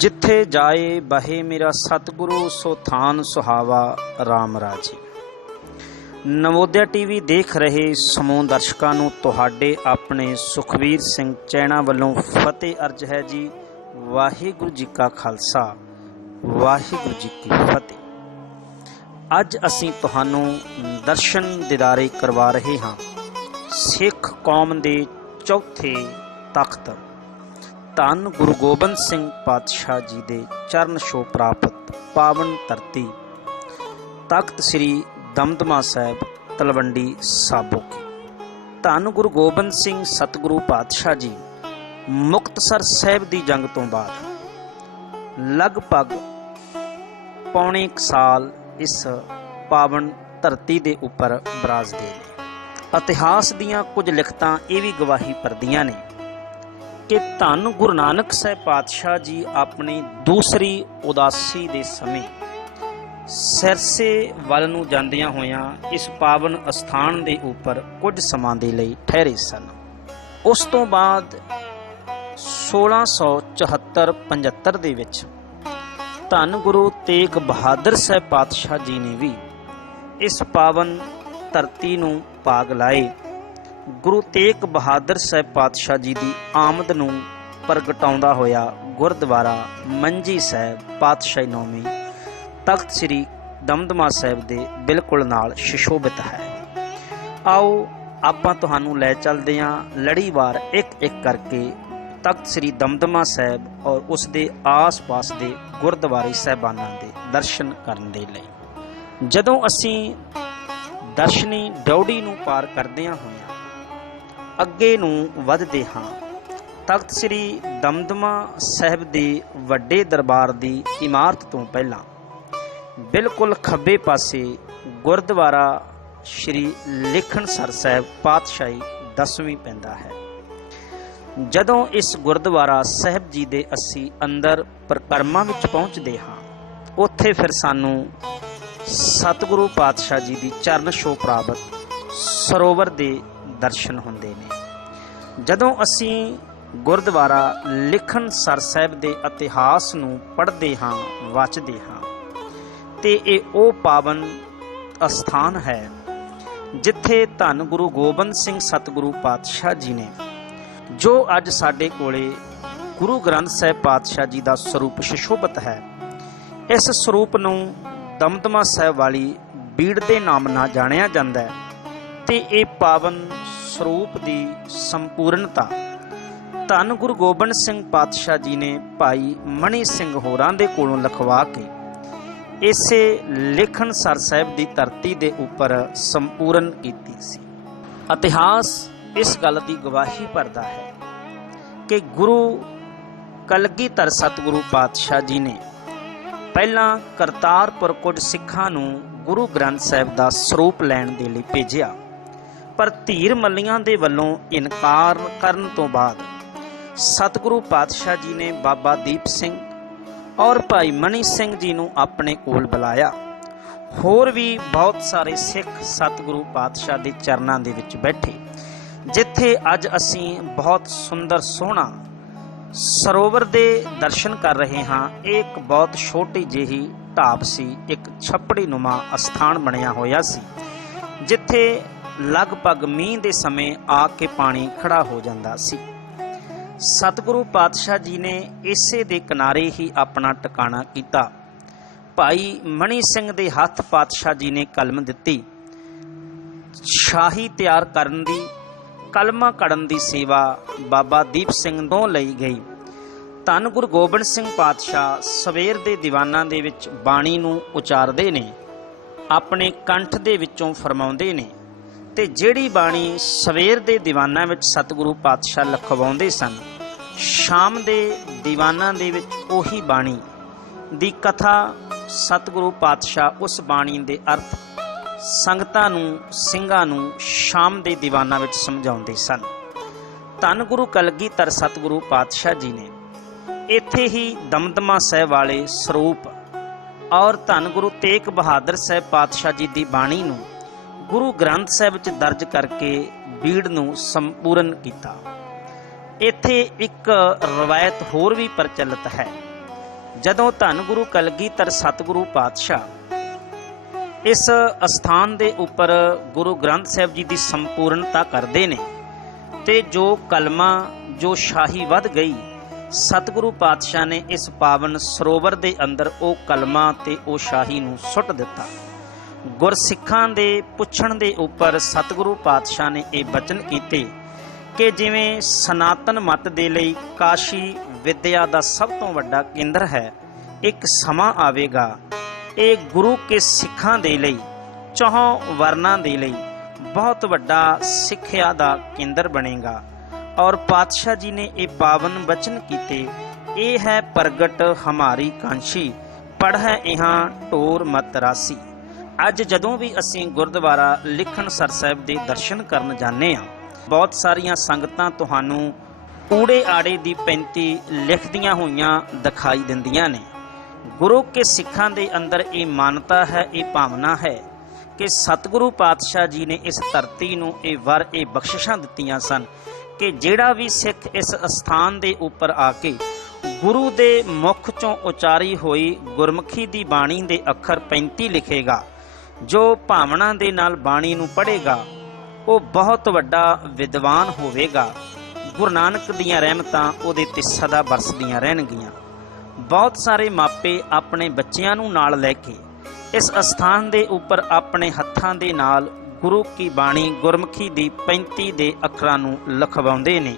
जिथे जाए बहे मेरा सतगुरु सो थान सुहावा राम राजी। नवोदया टीवी देख रहे समूह दर्शकों नूं तुहाडे अपने सुखवीर सिंह चैना वालों फतेह अर्ज है जी। वाहिगुरू जी का खालसा वाहिगुरू जी की फतेह। अज असीं तुहानूं दर्शन दीदारे करवा रहे हाँ सिख कौम दे चौथे तख्त धन गुरु गोबिंद सिंह पातशाह जी दे चरण छो प्राप्त पावन धरती तख्त श्री दमदमा साहिब तलवंडी साबो की। धन गुरु गोबिंद सिंह सतगुरु पातशाह जी मुक्तसर साहिब दी जंग तो बाद लगभग पौने साल इस पावन धरती दे उपर बराजदे ने। इतिहास दीआं कुछ लिखतां ये भी गवाही भरदियां ने कि धन गुरु नानक साहिब पातशाह जी अपनी दूसरी उदासी दे समय सिरसे वल नूं जांदियां होइयां इस पावन अस्थान दे उपर कुछ समां दे लई ठहरे सन। उस तो बाद 1674-75 दे विच धन गुरु तेग बहादुर साहिब पातशाह जी ने भी इस पावन धरती नूं भाग लाए। गुरु तेग बहादुर साहिब पातशाह जी की आमद नूं प्रगटाउंदा होया गुरुद्वारा मंजी साहिब पातशाही नौवीं तख्त श्री दमदमा साहिब दे बिल्कुल नाल सुशोभित है। आओ आपां तुहानूं लै चलदे हां लड़ीवार एक एक करके तख्त श्री दमदमा साहिब और उस दे आस पास दे गुरुद्वारे साहिबानां दे दर्शन करन दे लई। जदों असीं दर्शनी डौड़ी नूं पार करदिआं होइआं अगे नूं वधदे हां तख्त श्री दमदमा साहिब दे वड्डे दरबार दी इमारत तो पहलां बिल्कुल खब्बे पासे गुरुद्वारा श्री लिखणसर साहिब पातशाही 10वीं पैंदा है। जदों इस गुरुद्वारा साहिब जी दे असी अंदर परिक्रमा विच पहुंचदे हां उत्थे फिर सानूं सतगुरु पातशाह जी दी चरण छो प्राप्त सरोवर दे दर्शन होंदे ने। जदों असीं गुरुद्वारा लिखणसर साहिब दे इतिहास नूं पढ़दे हां वाचदे हां ते इह ओ पावन अस्थान है जिथे धन गुरु गोबिंद सिंह सतगुरु पातशाह जी ने जो अज साडे कोले गुरु ग्रंथ साहिब पातशाह जी दा स्वरूप सुशोभित है। इस स्वरूप नूं दमदमा साहिब वाली बीड़ दे नाम नाल जाणिया जांदा है ते इह पावन स्वरूप की संपूर्णता धन गुरु गोबिंद सिंह पातशाह जी ने भाई मनी सिंह होरां दे कोलों लिखवा के इसे लिखणसर साहिब की धरती दे उपर संपूर्ण कीती सी। इतिहास इस गल की गवाही भरदा है कि गुरु कलगीधर सतगुरु पातशाह जी ने पहला करतारपुर कुछ सिखां नूं गुरु ग्रंथ साहिब का स्वरूप लैण दे लई भेजिया पर धीर मल्लियां दे वल्लों इनकार करन तो बाद सतगुरु पातशाह जी ने बाबा दीप सिंह और भाई मनी सिंह जी नूं अपने कोल बुलाया। होर भी बहुत सारे सिख सतगुरु पातशाह दे चरनां दे विच बैठे जिथे अज असीं बहुत सुंदर सोहना सरोवर दे दर्शन कर रहे हाँ। एक बहुत छोटी जिही ढाब सी, एक छपड़ी नुमा अस्थान बनिया होया सी जिथे लगभग मींह दे समय आके पानी खड़ा हो जाता सी। सतगुरु पातशाह जी ने इसे दे किनारे ही अपना टिकाणा कीता। भाई मनी सिंह दे हथ पातशाह जी ने कलम दिती। शाही तैयार करन दी कलमा कड़न दी सेवा बाबा दीप सिंह तो लई गई। धन गुरु गोबिंद सिंह पातशाह सवेर दे दीवानां दे विच बाणी नूं उचारदे ने, अपने कंठ दे विचों फरमाउंदे ने ते जिहड़ी बाणी सवेर दे दीवानां विच सतगुरु पातशाह लिखवाउंदे सन शाम दे दीवानां दे विच ओही बाणी दी कथा सतगुरु पातशाह उस बाणी दे अर्थ संगतां नूं ਸਿੰਘਾਂ नूं शाम दे दीवानां विच समझाउंदे सन। धन गुरु कलगीधर सतगुरु पातशाह जी ने इत्थे ही दमदमा साहिब वाले सरूप और धन गुरु तेग बहादुर साहिब पातशाह जी दी बाणी नूं गुरु ग्रंथ साहिब च दर्ज करके बीड़ नूं संपूर्ण कीता। इत्थे एक रवायत होर भी प्रचलित है ਜਦੋਂ ਧੰਨ ਗੁਰੂ ਕਲਗੀਧਰ ਸਤਿਗੁਰੂ ਪਾਤਸ਼ਾਹ ਇਸ ਅਸਥਾਨ ਦੇ ਉੱਪਰ ਗੁਰੂ ਗ੍ਰੰਥ ਸਾਹਿਬ ਜੀ ਦੀ ਸੰਪੂਰਨਤਾ ਕਰਦੇ ਨੇ ਤੇ ਜੋ ਕਲਮਾ ਜੋ ਸ਼ਾਹੀ ਵੱਧ ਗਈ, ਸਤਿਗੁਰੂ ਪਾਤਸ਼ਾਹ ਨੇ ਇਸ ਪਾਵਨ ਸਰੋਵਰ ਦੇ ਅੰਦਰ ਉਹ ਕਲਮਾ ਤੇ ਉਹ ਸ਼ਾਹੀ ਨੂੰ ਸੁੱਟ ਦਿੱਤਾ। ਗੁਰਸਿੱਖਾਂ ਦੇ ਪੁੱਛਣ ਦੇ ਉੱਪਰ ਸਤਿਗੁਰੂ ਪਾਤਸ਼ਾਹ ਨੇ ਇਹ ਬਚਨ ਕੀਤੇ ਕਿ ਜਿਵੇਂ ਸਨਾਤਨ ਮਤ ਦੇ ਲਈ ਕਾਸ਼ੀ ਵਿਦਿਆ ਦਾ ਸਭ ਤੋਂ ਵੱਡਾ ਕੇਂਦਰ ਹੈ, ਇੱਕ ਸਮਾਂ ਆਵੇਗਾ ਇਹ ਗੁਰੂ ਕੇ ਸਿੱਖਾਂ ਦੇ ਲਈ, ਚੌਹਾਂ ਵਰਨਾਂ ਦੇ ਲਈ ਬਹੁਤ ਵੱਡਾ ਸਿੱਖਿਆ ਦਾ ਕੇਂਦਰ ਬਣੇਗਾ। ਔਰ ਪਾਤਸ਼ਾਹ ਜੀ ਨੇ ਇਹ ਪਾਵਨ ਬਚਨ ਕੀਤੇ, ਇਹ ਹੈ ਪ੍ਰਗਟ ਹਮਾਰੀ ਕਾਂਸ਼ੀ, ਪੜ੍ਹੈ ਇਹਾਂ ਢੋਰ ਮਤ ਰਾਸੀ। ਅੱਜ ਜਦੋਂ ਵੀ ਅਸੀਂ ਗੁਰਦੁਆਰਾ ਲਿਖਣਸਰ ਸਾਹਿਬ ਦੇ ਦਰਸ਼ਨ ਕਰਨ ਜਾਂਦੇ ਹਾਂ, ਬਹੁਤ ਸਾਰੀਆਂ ਸੰਗਤਾਂ ਤੁਹਾਨੂੰ ਊੜੇ ਆੜੇ ਦੀ 35 ਲਿਖਦੀਆਂ ਹੋਈਆਂ ਦਿਖਾਈ ਦਿੰਦੀਆਂ ਨੇ। ਗੁਰੂ ਕੇ ਸਿੱਖਾਂ ਦੇ ਅੰਦਰ ਇਹ ਮਾਨਤਾ ਹੈ, ਇਹ ਭਾਵਨਾ ਹੈ ਕਿ ਸਤਿਗੁਰੂ ਪਾਤਸ਼ਾਹ ਜੀ ਨੇ ਇਸ ਧਰਤੀ ਨੂੰ ਇਹ ਵਰ, ਇਹ ਬਖਸ਼ਿਸ਼ਾਂ ਦਿੱਤੀਆਂ ਸਨ ਕਿ ਜਿਹੜਾ ਵੀ ਸਿੱਖ ਇਸ ਅਸਥਾਨ ਦੇ ਉੱਪਰ ਆ ਕੇ ਗੁਰੂ ਦੇ ਮੁਖ ਚੋਂ ਉਚਾਰੀ ਹੋਈ ਗੁਰਮੁਖੀ ਦੀ ਬਾਣੀ ਦੇ ਅੱਖਰ 35 ਲਿਖੇਗਾ, ਜੋ ਭਾਵਨਾ ਦੇ ਨਾਲ ਬਾਣੀ ਨੂੰ ਪੜ੍ਹੇਗਾ, ਉਹ ਬਹੁਤ ਵੱਡਾ ਵਿਦਵਾਨ ਹੋਵੇਗਾ। ਗੁਰੂ ਨਾਨਕ ਦੀਆਂ ਰਹਿਮਤਾਂ ਉਹਦੇ ਤੇ ਸਦਾ ਬਰਸਦੀਆਂ ਰਹਿਣਗੀਆਂ। ਬਹੁਤ ਸਾਰੇ ਮਾਪੇ ਆਪਣੇ ਬੱਚਿਆਂ ਨੂੰ ਨਾਲ ਲੈ ਕੇ ਇਸ ਅਸਥਾਨ ਦੇ ਉੱਪਰ ਆਪਣੇ ਹੱਥਾਂ ਦੇ ਨਾਲ ਗੁਰੂ ਕੀ ਬਾਣੀ ਗੁਰਮੁਖੀ ਦੀ 35 ਦੇ ਅੱਖਰਾਂ ਨੂੰ ਲਿਖਵਾਉਂਦੇ ਨੇ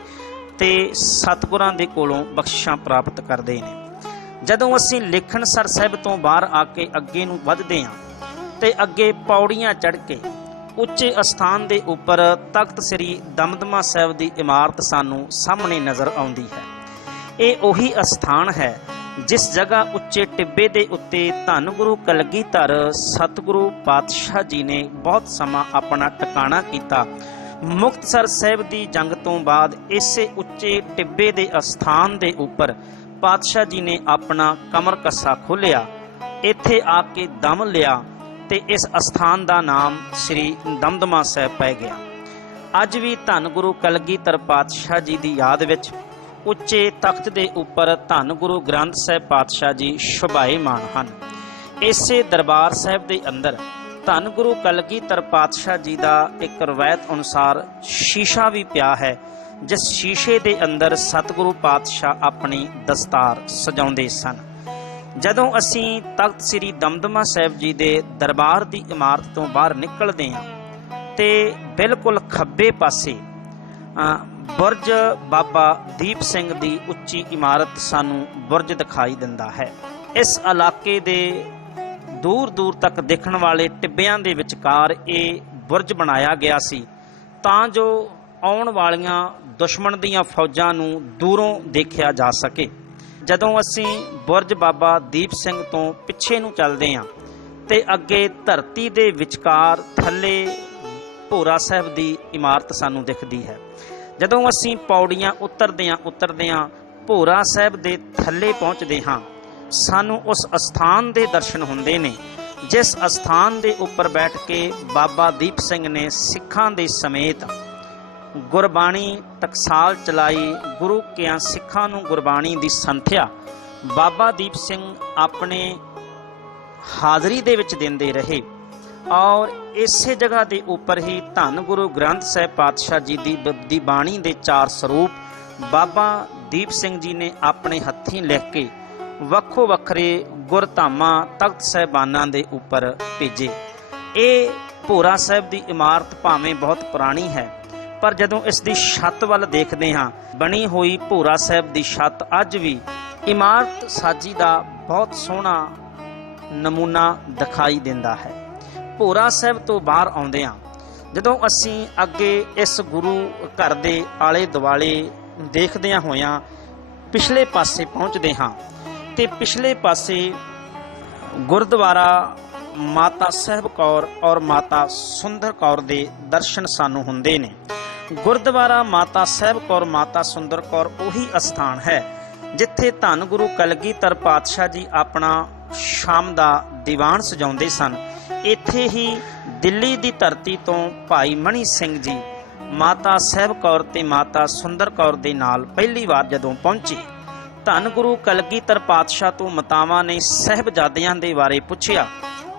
ਤੇ ਸਤਿਗੁਰਾਂ ਦੇ ਕੋਲੋਂ ਬਖਸ਼ਿਸ਼ਾਂ ਪ੍ਰਾਪਤ ਕਰਦੇ ਨੇ। ਜਦੋਂ ਅਸੀਂ ਲਿਖਣਸਰ ਸਾਹਿਬ ਤੋਂ ਬਾਹਰ ਆ ਕੇ ਅੱਗੇ ਨੂੰ ਵੱਧਦੇ ਹਾਂ ਤੇ ਅੱਗੇ ਪੌੜੀਆਂ ਚੜ੍ਹ ਕੇ ਉੱਚੇ ਅਸਥਾਨ ਦੇ ਉੱਪਰ ਤਖਤ ਸ੍ਰੀ ਦਮਦਮਾ ਸਾਹਿਬ ਦੀ ਇਮਾਰਤ ਸਾਨੂੰ ਸਾਹਮਣੇ ਨਜ਼ਰ ਆਉਂਦੀ ਹੈ। ਇਹ ਉਹੀ ਅਸਥਾਨ ਹੈ ਜਿਸ ਜਗ੍ਹਾ ਉੱਚੇ ਟਿੱਬੇ ਦੇ ਉੱਤੇ ਧੰਨ ਗੁਰੂ ਕਲਗੀਧਰ ਸਤਿਗੁਰੂ ਪਾਤਸ਼ਾਹ ਜੀ ਨੇ ਬਹੁਤ ਸਮਾਂ ਆਪਣਾ ਟਿਕਾਣਾ ਕੀਤਾ। ਮੁਕਤਸਰ ਸਾਹਿਬ ਦੀ ਜੰਗ ਤੋਂ ਬਾਅਦ ਇਸੇ ਉੱਚੇ ਟਿੱਬੇ ਦੇ ਅਸਥਾਨ ਦੇ ਉੱਪਰ ਪਾਤਸ਼ਾਹ ਜੀ ਨੇ ਆਪਣਾ ਕਮਰ ਕੱਸਾ ਖੋਲ੍ਹਿਆ, ਇੱਥੇ ਆ ਕੇ ਦਮ ਲਿਆ ਤੇ ਇਸ ਅਸਥਾਨ ਦਾ ਨਾਮ ਸ੍ਰੀ ਦਮਦਮਾ ਸਾਹਿਬ ਪੈ ਗਿਆ। ਅੱਜ ਵੀ ਧੰਨ ਗੁਰੂ ਕਲਗੀਧਰ ਪਾਤਸ਼ਾਹ ਜੀ ਦੀ ਯਾਦ ਵਿੱਚ ਉੱਚੇ ਤਖਤ ਦੇ ਉੱਪਰ ਧੰਨ ਗੁਰੂ ਗ੍ਰੰਥ ਸਾਹਿਬ ਪਾਤਸ਼ਾਹ ਜੀ ਸ਼ੋਭਾਏਮਾਨ ਹਨ। ਇਸੇ ਦਰਬਾਰ ਸਾਹਿਬ ਦੇ ਅੰਦਰ ਧੰਨ ਗੁਰੂ ਕਲਗੀਧਰ ਪਾਤਸ਼ਾਹ ਜੀ ਦਾ ਇੱਕ ਰਵਾਇਤ ਅਨੁਸਾਰ ਸ਼ੀਸ਼ਾ ਵੀ ਪਿਆ ਹੈ, ਜਿਸ ਸ਼ੀਸ਼ੇ ਦੇ ਅੰਦਰ ਸਤਿਗੁਰੂ ਪਾਤਸ਼ਾਹ ਆਪਣੀ ਦਸਤਾਰ ਸਜਾਉਂਦੇ ਸਨ। ਜਦੋਂ ਅਸੀਂ ਤਖਤ ਸ੍ਰੀ ਦਮਦਮਾ ਸਾਹਿਬ ਜੀ ਦੇ ਦਰਬਾਰ ਦੀ ਇਮਾਰਤ ਤੋਂ ਬਾਹਰ ਨਿਕਲਦੇ ਹਾਂ ਤੇ ਬਿਲਕੁਲ ਖੱਬੇ ਪਾਸੇ ਬੁਰਜ ਬਾਬਾ ਦੀਪ ਸਿੰਘ ਦੀ ਉੱਚੀ ਇਮਾਰਤ ਸਾਨੂੰ ਬੁਰਜ ਦਿਖਾਈ ਦਿੰਦਾ ਹੈ। ਇਸ ਇਲਾਕੇ ਦੇ ਦੂਰ ਦੂਰ ਤੱਕ ਦਿਖਣ ਵਾਲੇ ਟਿੱਬਿਆਂ ਦੇ ਵਿਚਕਾਰ ਇਹ ਬੁਰਜ ਬਣਾਇਆ ਗਿਆ ਸੀ ਤਾਂ ਜੋ ਆਉਣ ਵਾਲੀਆਂ ਦੁਸ਼ਮਣ ਦੀਆਂ ਫੌਜਾਂ ਨੂੰ ਦੂਰੋਂ ਦੇਖਿਆ ਜਾ ਸਕੇ। ਜਦੋਂ ਅਸੀਂ ਬੁਰਜ ਬਾਬਾ ਦੀਪ ਸਿੰਘ ਤੋਂ ਪਿੱਛੇ ਨੂੰ ਚੱਲਦੇ ਹਾਂ ਤੇ ਅੱਗੇ ਧਰਤੀ ਦੇ ਵਿਚਕਾਰ ਥੱਲੇ ਭੋਰਾ ਸਾਹਿਬ ਦੀ ਇਮਾਰਤ ਸਾਨੂੰ ਦਿਖਦੀ ਹੈ। ਜਦੋਂ ਅਸੀਂ ਪੌੜੀਆਂ ਉਤਰਦੇ ਹਾਂ ਭੋਰਾ ਸਾਹਿਬ ਦੇ ਥੱਲੇ ਪਹੁੰਚਦੇ ਹਾਂ, ਸਾਨੂੰ ਉਸ ਅਸਥਾਨ ਦੇ ਦਰਸ਼ਨ ਹੁੰਦੇ ਨੇ ਜਿਸ ਅਸਥਾਨ ਦੇ ਉੱਪਰ ਬੈਠ ਕੇ ਬਾਬਾ ਦੀਪ ਸਿੰਘ ਨੇ ਸਿੱਖਾਂ ਦੇ ਸਮੇਤ ਗੁਰਬਾਣੀ ਟਕਸਾਲ ਚਲਾਈ, ਗੁਰੂ ਕਿਆਂ ਸਿੱਖਾਂ ਨੂੰ ਗੁਰਬਾਣੀ ਦੀ ਸੰਥਿਆ ਬਾਬਾ ਦੀਪ ਸਿੰਘ ਆਪਣੇ ਹਾਜ਼ਰੀ ਦੇ ਵਿੱਚ ਦਿੰਦੇ ਰਹੇ। ਔਰ ਇਸੇ ਜਗ੍ਹਾ ਦੇ ਉੱਪਰ ਹੀ ਧੰਨ ਗੁਰੂ ਗ੍ਰੰਥ ਸਾਹਿਬ ਪਾਤਸ਼ਾਹ ਜੀ ਦੀ ਬਾਣੀ ਦੇ 4 ਸਰੂਪ ਬਾਬਾ ਦੀਪ ਸਿੰਘ ਜੀ ਨੇ ਆਪਣੇ ਹੱਥੀਂ ਲਿਖ ਕੇ ਵੱਖੋ ਵੱਖਰੇ ਗੁਰਧਾਮਾਂ ਤਖਤ ਸਾਹਿਬਾਨਾਂ ਦੇ ਉੱਪਰ ਭੇਜੇ। ਇਹ ਭੋਰਾ ਸਾਹਿਬ ਦੀ ਇਮਾਰਤ ਭਾਵੇਂ ਬਹੁਤ ਪੁਰਾਣੀ ਹੈ, ਪਰ ਜਦੋਂ ਇਸ ਦੀ ਛੱਤ ਵੱਲ ਦੇਖਦੇ ਹਾਂ, ਬਣੀ ਹੋਈ ਭੋਰਾ ਸਾਹਿਬ ਦੀ ਛੱਤ ਅੱਜ ਵੀ ਇਮਾਰਤ ਸਾਜੀ ਦਾ ਬਹੁਤ ਸੋਹਣਾ ਨਮੂਨਾ ਦਿਖਾਈ ਦਿੰਦਾ ਹੈ। ਭੋਰਾ ਸਾਹਿਬ ਤੋਂ ਬਾਹਰ ਆਉਂਦਿਆਂ ਜਦੋਂ ਅਸੀਂ ਅੱਗੇ ਇਸ ਗੁਰੂ ਘਰ ਦੇ ਆਲੇ ਦੁਆਲੇ ਦੇਖਦਿਆਂ ਹੋਇਆਂ ਪਿਛਲੇ ਪਾਸੇ ਪਹੁੰਚਦੇ ਹਾਂ ਤੇ ਪਿਛਲੇ ਪਾਸੇ ਗੁਰਦੁਆਰਾ ਮਾਤਾ ਸਾਹਿਬ ਕੌਰ ਔਰ ਮਾਤਾ ਸੁੰਦਰ ਕੌਰ ਦੇ ਦਰਸ਼ਨ ਸਾਨੂੰ ਹੁੰਦੇ ਨੇ। ਗੁਰਦੁਆਰਾ ਮਾਤਾ ਸਾਹਿਬ ਕੌਰ ਮਾਤਾ ਸੁੰਦਰ ਕੌਰ ਉਹੀ ਅਸਥਾਨ ਹੈ ਜਿੱਥੇ ਧੰਨ ਗੁਰੂ ਕਲਗੀਧਰ ਪਾਤਸ਼ਾਹ ਜੀ ਆਪਣਾ ਸ਼ਾਮ ਦਾ ਦੀਵਾਨ ਸਜਾਉਂਦੇ ਸਨ। ਇੱਥੇ ਹੀ ਦਿੱਲੀ ਦੀ ਧਰਤੀ ਤੋਂ ਭਾਈ ਮਣੀ ਸਿੰਘ ਜੀ ਮਾਤਾ ਸਾਹਿਬ ਕੌਰ ਤੇ ਮਾਤਾ ਸੁੰਦਰ ਕੌਰ ਦੇ ਨਾਲ ਪਹਿਲੀ ਵਾਰ ਜਦੋਂ ਪਹੁੰਚੇ ਧੰਨ ਗੁਰੂ ਕਲਗੀਧਰ ਪਾਤਸ਼ਾਹ ਤੋਂ ਮਾਤਾਵਾਂ ਨੇ ਸਾਹਿਬਜ਼ਾਦਿਆਂ ਦੇ ਬਾਰੇ ਪੁੱਛਿਆ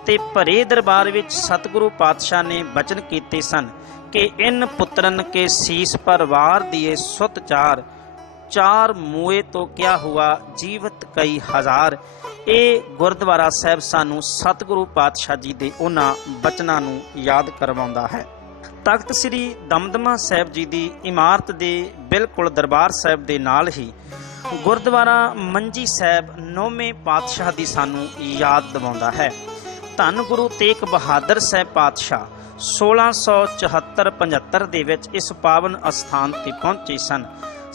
ਤੇ ਭਰੇ ਦਰਬਾਰ ਵਿੱਚ ਸਤਿਗੁਰੂ ਪਾਤਸ਼ਾਹ ਨੇ ਬਚਨ ਕੀਤੇ ਸਨ ਕਿ ਇਨ ਪੁੱਤਰਨ ਕੇ ਸੀਸ ਪਰ ਵਾਰ ਦੀਏ ਸੁਤ ਚਾਰ ਮੂਏ ਤੋਂ ਕਿਆ ਹੁਆ ਜੀਵਤ ਕਈ ਹਜ਼ਾਰ। ਇਹ ਗੁਰਦੁਆਰਾ ਸਾਹਿਬ ਸਾਨੂੰ ਸਤਿਗੁਰੂ ਪਾਤਸ਼ਾਹ ਜੀ ਦੇ ਉਹਨਾਂ ਬਚਨਾਂ ਨੂੰ ਯਾਦ ਕਰਵਾਉਂਦਾ ਹੈ। ਤਖਤ ਸ੍ਰੀ ਦਮਦਮਾ ਸਾਹਿਬ ਜੀ ਦੀ ਇਮਾਰਤ ਦੇ ਬਿਲਕੁਲ ਦਰਬਾਰ ਸਾਹਿਬ ਦੇ ਨਾਲ ਹੀ ਗੁਰਦੁਆਰਾ ਮੰਜੀ ਸਾਹਿਬ 9ਵੇਂ ਪਾਤਸ਼ਾਹ ਦੀ ਸਾਨੂੰ ਯਾਦ ਦਿਵਾਉਂਦਾ ਹੈ। ਧੰਨ ਗੁਰੂ ਤੇਗ ਬਹਾਦਰ ਸਾਹਿਬ ਪਾਤਸ਼ਾਹ 1674-75 ਦੇ ਵਿੱਚ ਇਸ ਪਾਵਨ ਅਸਥਾਨ ਤੇ ਪਹੁੰਚੇ ਸਨ।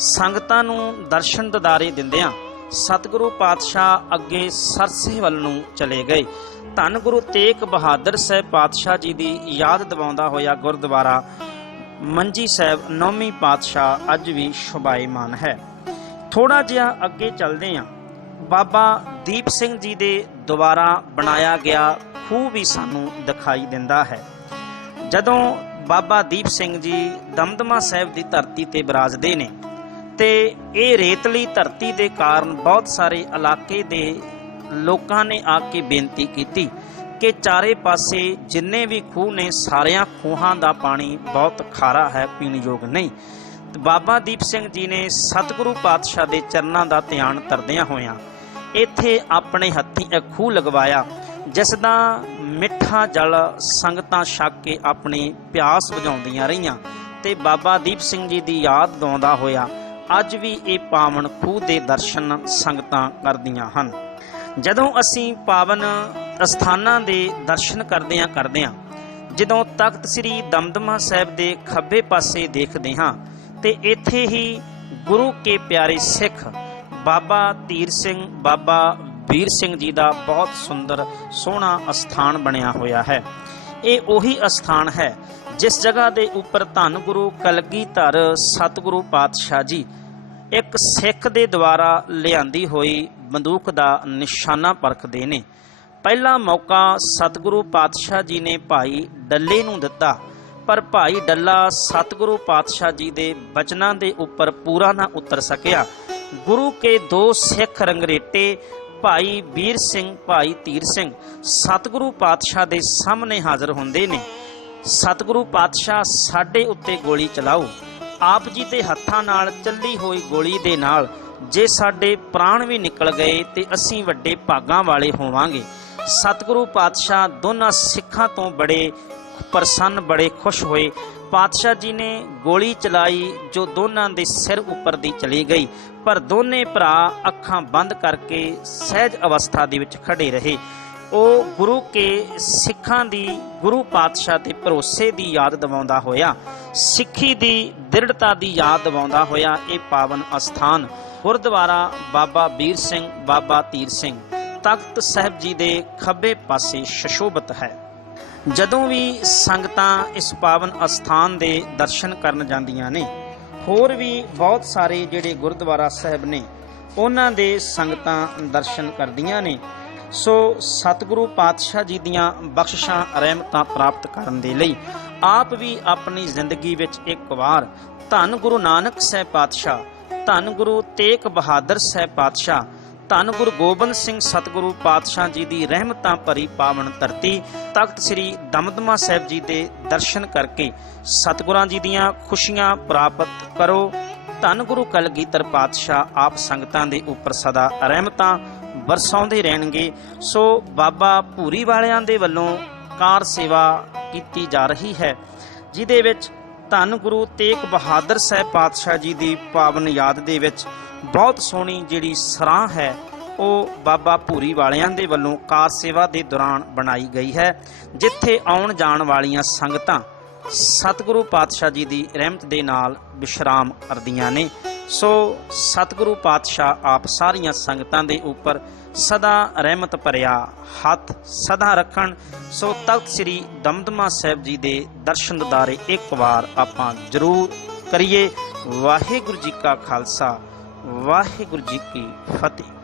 ਸੰਗਤਾਂ ਨੂੰ ਦਰਸ਼ਨ ਦਿਦਾਰੇ ਦਿੰਦਿਆਂ ਸਤਿਗੁਰੂ ਪਾਤਸ਼ਾਹ ਅੱਗੇ ਸਰਸੇ ਵੱਲ ਨੂੰ ਚਲੇ ਗਏ। ਧੰਨ ਗੁਰੂ ਤੇਗ ਬਹਾਦਰ ਸਾਹਿਬ ਪਾਤਸ਼ਾਹ ਜੀ ਦੀ ਯਾਦ ਦਿਵਾਉਂਦਾ ਹੋਇਆ ਗੁਰਦੁਆਰਾ ਮੰਜੀ ਸਾਹਿਬ 9ਵੀਂ ਪਾਤਸ਼ਾਹ ਅੱਜ ਵੀ ਸ਼ੋਭਾਇਮਾਨ ਹੈ। ਥੋੜਾ ਜਿਹਾ ਅੱਗੇ ਚੱਲਦੇ ਹਾਂ, ਬਾਬਾ ਦੀਪ ਸਿੰਘ ਜੀ ਦੇ ਦੁਆਰਾ ਬਣਾਇਆ ਗਿਆ ਖੂਹ ਵੀ ਸਾਨੂੰ ਦਿਖਾਈ ਦਿੰਦਾ ਹੈ। ਜਦੋਂ ਬਾਬਾ ਦੀਪ ਸਿੰਘ ਜੀ ਦਮਦਮਾ ਸਾਹਿਬ ਦੀ ਧਰਤੀ ਤੇ ਬਿਰਾਜਦੇ ਨੇ ਤੇ ਇਹ ਰੇਤਲੀ ਧਰਤੀ ਦੇ ਕਾਰਨ ਬਹੁਤ ਸਾਰੇ ਇਲਾਕੇ ਦੇ ਲੋਕਾਂ ਨੇ ਆ ਕੇ ਬੇਨਤੀ ਕੀਤੀ ਕਿ ਚਾਰੇ ਪਾਸੇ ਜਿੰਨੇ ਵੀ ਖੂਹ ਨੇ ਸਾਰਿਆਂ ਖੂਹਾਂ ਦਾ ਪਾਣੀ ਬਹੁਤ ਖਾਰਾ ਹੈ, ਪੀਣ ਯੋਗ ਨਹੀਂ। ਬਾਬਾ ਦੀਪ ਸਿੰਘ ਜੀ ਨੇ ਸਤਿਗੁਰੂ ਪਾਤਸ਼ਾਹ ਦੇ ਚਰਨਾਂ ਦਾ ਧਿਆਨ ਧਰਦਿਆਂ ਹੋਇਆਂ ਇੱਥੇ ਆਪਣੇ ਹੱਥੀਂ ਇੱਕ ਖੂਹ ਲਗਵਾਇਆ, ਜਿਸ ਦਾ ਮਿੱਠਾ ਜਲ ਸੰਗਤਾਂ ਛਕ ਕੇ ਆਪਣੀ ਪਿਆਸ ਬੁਝਾਉਂਦੀਆਂ ਰਹੀਆਂ ਤੇ ਬਾਬਾ ਦੀਪ ਸਿੰਘ ਜੀ ਦੀ ਯਾਦ ਦਿਵਾਉਂਦਾ ਹੋਇਆ ਅੱਜ ਵੀ ਇਹ ਪਾਵਨ ਖੂਹ ਦੇ ਦਰਸ਼ਨ ਸੰਗਤਾਂ ਕਰਦੀਆਂ ਹਨ। ਜਦੋਂ ਅਸੀਂ ਪਾਵਨ ਅਸਥਾਨਾਂ ਦੇ ਦਰਸ਼ਨ ਕਰਦਿਆਂ ਜਦੋਂ ਤਖਤ ਸ੍ਰੀ ਦਮਦਮਾ ਸਾਹਿਬ ਦੇ ਖੱਬੇ ਪਾਸੇ ਦੇਖਦੇ ਹਾਂ ਤੇ ਇੱਥੇ ਹੀ ਗੁਰੂ ਕੇ ਪਿਆਰੇ ਸਿੱਖ ਬਾਬਾ ਧੀਰ ਸਿੰਘ ਬਾਬਾ ਵੀਰ ਸਿੰਘ ਜੀ ਦਾ ਬਹੁਤ ਸੁੰਦਰ ਸੋਹਣਾ ਅਸਥਾਨ ਬਣਿਆ ਹੋਇਆ ਹੈ। ਇਹ ਉਹੀ ਅਸਥਾਨ ਹੈ ਜਿਸ ਜਗ੍ਹਾ ਦੇ ਉੱਪਰ ਧੰਨ ਗੁਰੂ ਕਲਗੀਧਰ ਸਤਿਗੁਰੂ ਪਾਤਸ਼ਾਹ ਜੀ ਇੱਕ ਸਿੱਖ ਦੇ ਦੁਆਰਾ ਲਿਆਂਦੀ ਹੋਈ ਬੰਦੂਕ ਦਾ ਨਿਸ਼ਾਨਾ ਪਰਖਦੇ ਨੇ। ਪਹਿਲਾ ਮੌਕਾ ਸਤਿਗੁਰੂ ਪਾਤਸ਼ਾਹ ਜੀ ਨੇ ਭਾਈ ਡੱਲੇ ਨੂੰ ਦਿੱਤਾ, ਪਰ ਭਾਈ ਡੱਲਾ ਸਤਿਗੁਰੂ ਪਾਤਸ਼ਾਹ ਜੀ ਦੇ ਬਚਨਾਂ ਦੇ ਉੱਪਰ ਪੂਰਾ ਨਾ ਉਤਰ ਸਕਿਆ। ਗੁਰੂ ਕੇ ਦੋ ਸਿੱਖ ਰੰਗਰੇਟੇ ਭਾਈ ਵੀਰ ਸਿੰਘ ਭਾਈ ਧੀਰ ਸਿੰਘ ਸਤਿਗੁਰੂ ਪਾਤਸ਼ਾਹ ਦੇ ਸਾਹਮਣੇ ਹਾਜ਼ਰ ਹੁੰਦੇ ਨੇ। ਸਤਿਗੁਰੂ ਪਾਤਸ਼ਾਹ ਸਾਡੇ ਉੱਤੇ ਗੋਲੀ ਚਲਾਓ। ਆਪ ਜੀ ਦੇ ਹੱਥਾਂ ਨਾਲ ਚੱਲੀ ਹੋਈ ਗੋਲੀ ਦੇ ਨਾਲ ਜੇ ਸਾਡੇ ਪ੍ਰਾਣ ਵੀ ਨਿਕਲ ਗਏ ਤੇ ਅਸੀਂ ਵੱਡੇ ਭਾਗਾਂ ਵਾਲੇ ਹੋਵਾਂਗੇ। ਸਤਿਗੁਰੂ ਪਾਤਸ਼ਾਹ ਦੋਨਾਂ ਸਿੱਖਾਂ ਤੋਂ ਬੜੇ ਪ੍ਰਸੰਨ ਬੜੇ ਖੁਸ਼ ਹੋਏ। ਪਾਤਸ਼ਾਹ ਜੀ ਨੇ ਗੋਲੀ ਚਲਾਈ ਜੋ ਦੋਨਾਂ ਦੇ ਸਿਰ ਉੱਪਰ ਦੀ ਚਲੀ ਗਈ, ਪਰ ਦੋਨੇ ਭਰਾ ਅੱਖਾਂ ਬੰਦ ਕਰਕੇ ਸਹਿਜ ਅਵਸਥਾ ਦੇ ਵਿੱਚ ਖੜੇ ਰਹੇ। ਉਹ ਗੁਰੂ ਕੇ ਸਿੱਖਾਂ ਦੀ ਗੁਰੂ ਪਾਤਸ਼ਾਹ ਦੇ ਭਰੋਸੇ ਦੀ ਯਾਦ ਦਿਵਾਉਂਦਾ ਹੋਇਆ, ਸਿੱਖੀ ਦੀ ਦ੍ਰਿੜਤਾ ਦੀ ਯਾਦ ਦਿਵਾਉਂਦਾ ਹੋਇਆ ਇਹ ਪਾਵਨ ਅਸਥਾਨ ਗੁਰਦੁਆਰਾ ਬਾਬਾ ਵੀਰ ਸਿੰਘ ਬਾਬਾ ਧੀਰ ਸਿੰਘ ਤਖਤ ਸਾਹਿਬ ਜੀ ਦੇ ਖੱਬੇ ਪਾਸੇ ਸ਼ਸ਼ੋਭਤ ਹੈ। ਜਦੋਂ ਵੀ ਸੰਗਤਾਂ ਇਸ ਪਾਵਨ ਅਸਥਾਨ ਦੇ ਦਰਸ਼ਨ ਕਰਨ ਜਾਂਦੀਆਂ ਨੇ, ਹੋਰ ਵੀ ਬਹੁਤ ਸਾਰੇ ਜਿਹੜੇ ਗੁਰਦੁਆਰਾ ਸਾਹਿਬ ਨੇ ਉਹਨਾਂ ਦੇ ਸੰਗਤਾਂ ਦਰਸ਼ਨ ਕਰਦੀਆਂ ਨੇ। ਸੋ ਸਤਿਗੁਰੂ ਪਾਤਸ਼ਾਹ ਜੀ ਦੀਆਂ ਬਖਸ਼ਿਸ਼ਾਂ ਰਹਿਮਤਾਂ ਪ੍ਰਾਪਤ ਕਰਨ ਦੇ ਲਈ ਆਪ ਵੀ ਆਪਣੀ ਜ਼ਿੰਦਗੀ ਵਿੱਚ ਇੱਕ ਵਾਰ ਧੰਨ ਗੁਰੂ ਨਾਨਕ ਸਾਹਿਬ ਪਾਤਸ਼ਾਹ, ਧੰਨ ਗੁਰੂ ਤੇਗ ਬਹਾਦਰ ਸਾਹਿਬ ਪਾਤਸ਼ਾਹ, ਧੰਨ ਗੁਰੂ ਗੋਬਿੰਦ ਸਿੰਘ ਸਤਿਗੁਰੂ ਪਾਤਸ਼ਾਹ ਜੀ ਦੀ ਰਹਿਮਤਾਂ ਭਰੀ ਪਾਵਨ ਧਰਤੀ ਤਖਤ ਸ੍ਰੀ ਦਮਦਮਾ ਸਾਹਿਬ ਜੀ ਦੇ ਦਰਸ਼ਨ ਕਰਕੇ ਸਤਿਗੁਰਾਂ ਜੀ ਦੀਆਂ ਖੁਸ਼ੀਆਂ ਪ੍ਰਾਪਤ ਕਰੋ। ਧੰਨ ਗੁਰੂ ਕਲਗੀਧਰ ਪਾਤਸ਼ਾਹ ਆਪ ਸੰਗਤਾਂ ਦੇ ਉੱਪਰ ਸਦਾ ਰਹਿਮਤਾਂ ਬਰਸਾਉਂਦੇ ਰਹਿਣਗੇ। ਸੋ ਬਾਬਾ ਭੂਰੀ ਵਾਲਿਆਂ ਦੇ ਵੱਲੋਂ ਕਾਰ ਸੇਵਾ ਕੀਤੀ ਜਾ ਰਹੀ ਹੈ, ਜਿਹਦੇ ਵਿੱਚ ਧੰਨ ਗੁਰੂ ਤੇਗ ਬਹਾਦਰ ਸਾਹਿਬ ਪਾਤਸ਼ਾਹ ਜੀ ਦੀ ਪਾਵਨ ਯਾਦ ਦੇ ਵਿੱਚ ਬਹੁਤ ਸੋਹਣੀ ਜਿਹੜੀ ਸਰਾਂ ਹੈ ਉਹ ਬਾਬਾ ਭੂਰੀ ਵਾਲਿਆਂ ਦੇ ਵੱਲੋਂ ਕਾਰ ਸੇਵਾ ਦੇ ਦੌਰਾਨ ਬਣਾਈ ਗਈ ਹੈ, ਜਿੱਥੇ ਆਉਣ ਜਾਣ ਵਾਲੀਆਂ ਸੰਗਤਾਂ ਸਤਿਗੁਰੂ ਪਾਤਸ਼ਾਹ ਜੀ ਦੀ ਰਹਿਮਤ ਦੇ ਨਾਲ ਵਿਸ਼ਰਾਮ ਕਰਦੀਆਂ ਨੇ। ਸੋ ਸਤਿਗੁਰੂ ਪਾਤਸ਼ਾਹ ਆਪ ਸਾਰੀਆਂ ਸੰਗਤਾਂ ਦੇ ਉੱਪਰ ਸਦਾ ਰਹਿਮਤ ਭਰਿਆ ਹੱਥ ਸਦਾ ਰੱਖਣ। ਸੋ ਤਖਤ ਸ੍ਰੀ ਦਮਦਮਾ ਸਾਹਿਬ ਜੀ ਦੇ ਦਰਸ਼ਨ ਦਿਦਾਰੇ ਇੱਕ ਵਾਰ ਆਪਾਂ ਜ਼ਰੂਰ ਕਰੀਏ। ਵਾਹਿਗੁਰੂ ਜੀ ਕਾ ਖਾਲਸਾ, ਵਾਹਿਗੁਰੂ ਜੀ ਕੀ ਫਤਿਹ।